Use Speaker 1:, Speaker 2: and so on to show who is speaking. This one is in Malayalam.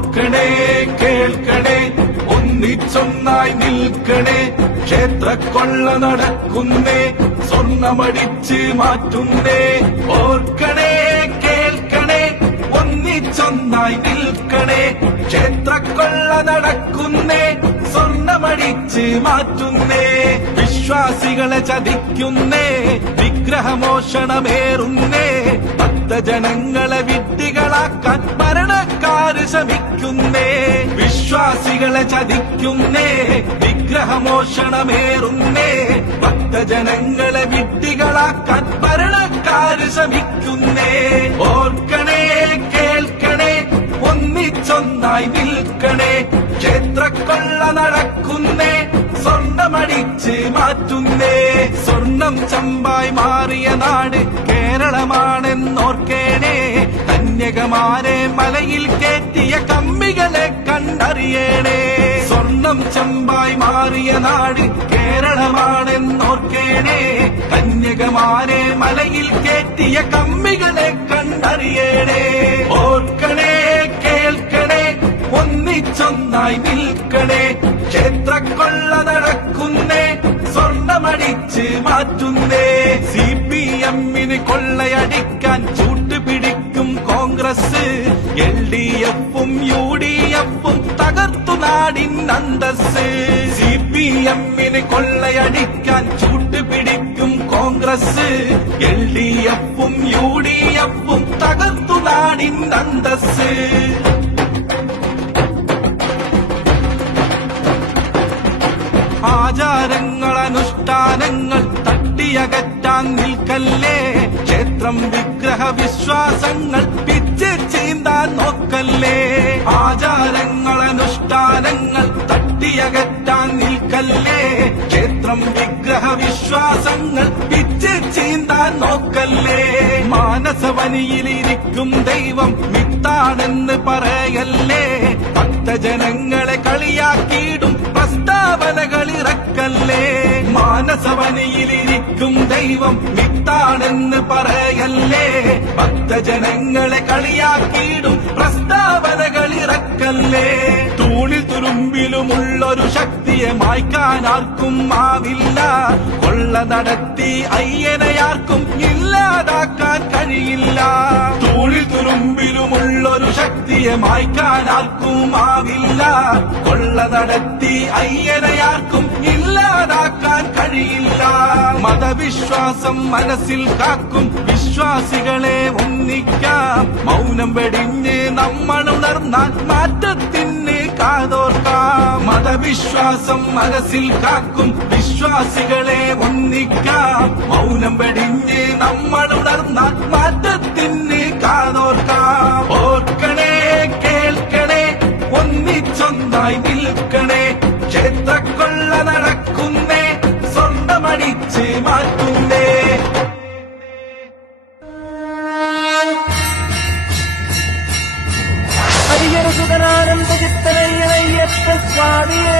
Speaker 1: ഓർക്കണേ കേൾക്കണേ ഒന്നിച്ചൊന്നായി നിൽക്കണേ ക്ഷേത്രക്കൊള്ള നടക്കുന്നേ സ്വർണമടിച്ച് മാറ്റുന്നേ. ഓർക്കണേ കേൾക്കണേ ഒന്നിച്ചൊന്നായി നിൽക്കണേ ക്ഷേത്രക്കൊള്ള നടക്കുന്നേ സ്വർണമടിച്ച് മാറ്റുന്നേ. വിശ്വാസികളെ ചതിക്കുന്നേ വിഗ്രഹമോഷണമേറുന്നേ ഭക്തജനങ്ങളെ വിഡ്ഢികളാക്കാൻ വിശ്വാസികളെ ചതിക്കുന്നേ വിഗ്രഹമോഷണമേറുന്നേ ഭക്തജനങ്ങളെ വിഡ്ഢികളാക്കാൻ ഭരണക്കാര് ശ്രമിക്കുന്നേ. ഓർക്കണേ കേൾക്കണേ ഒന്നിച്ചൊന്നായി നിൽക്കണേ. ക്ഷേത്രക്കൊള്ള നടക്കുന്നേ സ്വർണമടിച്ച് മാറ്റുന്നേ. സ്വർണം ചമ്പായി മാറിയ നാട് കന്യകമാരെ മലയിൽ കയറ്റിയ കമ്മികളെ കണ്ടറിയണേ. സ്വർണം ചമ്പായി മാറിയ നാട് കേരളമാണെന്നോർക്കേണേ. കന്യകമാരെ മലയിൽ കയറ്റിയ കമ്മികളെ കണ്ടറിയണേ. ഓർക്കണേ കേൾക്കണേ ഒന്നിച്ചൊന്നായി നിൽക്കണേ. ക്ഷേത്രക്കൊള്ള നടക്കുന്നേ സ്വർണമടിച്ച് മാറ്റുന്നേ. സി പി എമ്മിന് കൊള്ളയടിക്കാൻ ചൂട്ടുപിടിക്കും കോൺഗ്രസ് എൽ ഡി എഫും യു ഡി എഫും തകർത്തു നാടിൻ അന്തസ് സി പി എമ്മിന് കൊള്ളയടിക്കാൻ ചൂട്ടുപിടിക്കും കോൺഗ്രസ് എൽ ഡി എഫും യു ഡി എഫും തകർത്തു നാടിൻ അന്തസ് ആചാരങ്ങൾ അനുഷ്ഠാനങ്ങൾ തട്ടിയകറ്റാൻ നിൽക്കല്ലേ? ക്ഷേത്രം വിഗ്രഹ വിശ്വാസങ്ങൾ ചീന്താൻ നോക്കല്ലേ ആചാരങ്ങൾ അനുഷ്ഠാനങ്ങൾ തട്ടിയകറ്റാൻ നിൽക്കല്ലേ? ക്ഷേത്രം വിഗ്രഹ വിശ്വാസങ്ങൾ പിച്ച് ചീന്താൻ നോക്കല്ലേ മാനസവനിയിലിരിക്കും ദൈവം വിത്താണെന്ന് പറയല്ലേ? ഭക്തജനങ്ങളെ കളിയാക്കിയിടും പ്രസ്താവനകൾ ഇറക്കല്ലേ മാനസവനിയിലിരിക്കും ദൈവം വിത്താണെന്ന് പറയല്ലേ? ഭക്തജനങ്ങളെ കളിയാക്കിയിടും പ്രസ്താവനകൾ ഇറക്കല്ലേ തൂണിൽ തുരുമ്പിലുമുള്ളൊരു ശക്തിയെ മായ്ക്കാൻ ആർക്കും ആവില്ല. കൊള്ള നടത്തി അയ്യനയാർക്കും ഇല്ലാതാക്കാൻ കഴിയില്ല. തൂണിൽ തുരുമ്പിലുമുള്ളൊരു ശക്തിയെ മായ്ക്കാൻ ആർക്കും ആവില്ല. കൊള്ള നടത്തി അയ്യനയാർക്കും വഴിയില്ല മതവിശ്വാസം മനസ്സിൽ കാക്കും. വിശ്വാസികളെ ഒന്നിക്കാം. മൗനം വെടിഞ്ഞ് നമ്മളുണർന്നാൽ മാറ്റത്തിന് കാതോർക്കാം. മതവിശ്വാസം മനസ്സിൽ കാക്കും. വിശ്വാസികളെ ഒന്നിക്കാം. മൗനം വെടിഞ്ഞ് നമ്മളുണർന്നാൽ മാറ്റത്തിന് കാതോർക്കാം. ഓർക്കണേ കേൾക്കണേ ഒന്നിച്ചൊന്നായി சுகநாதம் தகித்தனையற்ற சுவாமியே.